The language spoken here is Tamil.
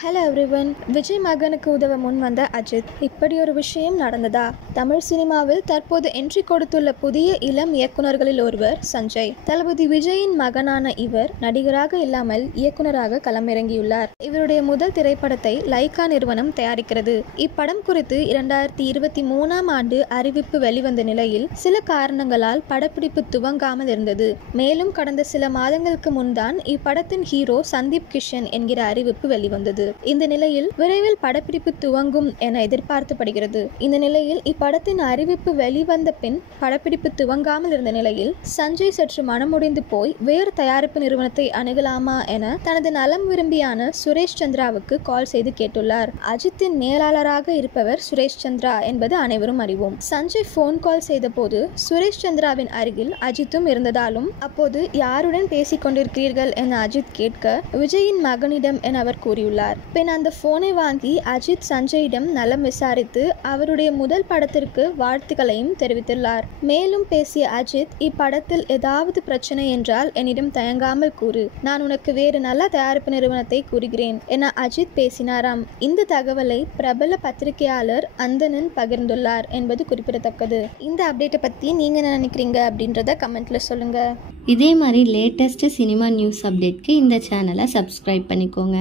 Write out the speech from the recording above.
Hello everyone. விஜய் மகனுக்கு உதவ முன் வந்த அஜித். இப்படி ஒரு விஷயம் நடந்ததா? தமிழ் சினிமாவில் தற்போது என்ட்ரி கொடுத்துள்ள புதிய இளம் இயக்குநர்களில் ஒருவர் சஞ்சய். தளபதி விஜயின் மகனான இவர் நடிகராக இல்லாமல் இயக்குநராக களமிறங்கியுள்ளார். இவருடைய முதல் திரைப்படத்தை லைகா நிறுவனம் தயாரிக்கிறது. இப்படம் குறித்து 2023ஆம் ஆண்டு அறிவிப்பு வெளிவந்த நிலையில் சில காரணங்களால் படப்பிடிப்பு துவங்காமல் இருந்தது. மேலும் கடந்த சில மாதங்களுக்கு முன்தான் இப்படத்தின் ஹீரோ சந்தீப் கிஷன் என்கிற அறிவிப்பு வெளிவந்தது. இந்த நிலையில் விரைவில் படப்பிடிப்பு துவங்கும் என எதிர்பார்க்கப்படுகிறது. இந்த நிலையில் இப்படத்தின் அறிவிப்பு வெளிவந்த பின் படப்பிடிப்பு துவங்காமல் இருந்த நிலையில் சஞ்சய் சற்று மனமுடைந்து போய் வேறு தயாரிப்பு நிறுவனத்தை அணுகலாமா என தனது நலம் விரும்பியான சுரேஷ் சந்திராவுக்கு கால் செய்து கேட்டுள்ளார். அஜித்தின் மேலாளராக இருப்பவர் சுரேஷ் சந்திரா என்பது அனைவரும் அறிவோம். சஞ்சய் போன் கால் செய்த போது சுரேஷ் சந்திராவின் அருகில் அஜித்தும் இருந்ததாலும் அப்போது யாருடன் பேசிக் கொண்டிருக்கிறீர்கள் என அஜித் கேட்க விஜயின் மகனிடம் என அவர் கூறியுள்ளார். பின் அந்த போனை வாங்கி அஜித் சஞ்சயிடம் நலம் விசாரித்து அவருடைய முதல் படத்திற்கு வாழ்த்துக்களையும் தெரிவித்துள்ளார். மேலும் பேசிய அஜித், இப்படத்தில் ஏதாவது பிரச்சனை என்றால் என்னிடம் தயங்காமல் கூறு, நான் உனக்கு வேறு நல்ல தயாரிப்பு நிறுவனத்தை கூறுகிறேன் என அஜித் பேசினாராம். இந்த தகவலை பிரபல பத்திரிகையாளர் அந்தணன் பகிர்ந்துள்ளார் என்பது குறிப்பிடத்தக்கது. இந்த அப்டேட்டை பற்றி நீங்க என்ன நினைக்கிறீங்க அப்படின்றத கமெண்ட்ல சொல்லுங்க. இதே மாதிரி லேட்டஸ்ட் சினிமா நியூஸ் அப்டேட்க்கு இந்த சேனலை சப்ஸ்கிரைப் பண்ணிக்கோங்க.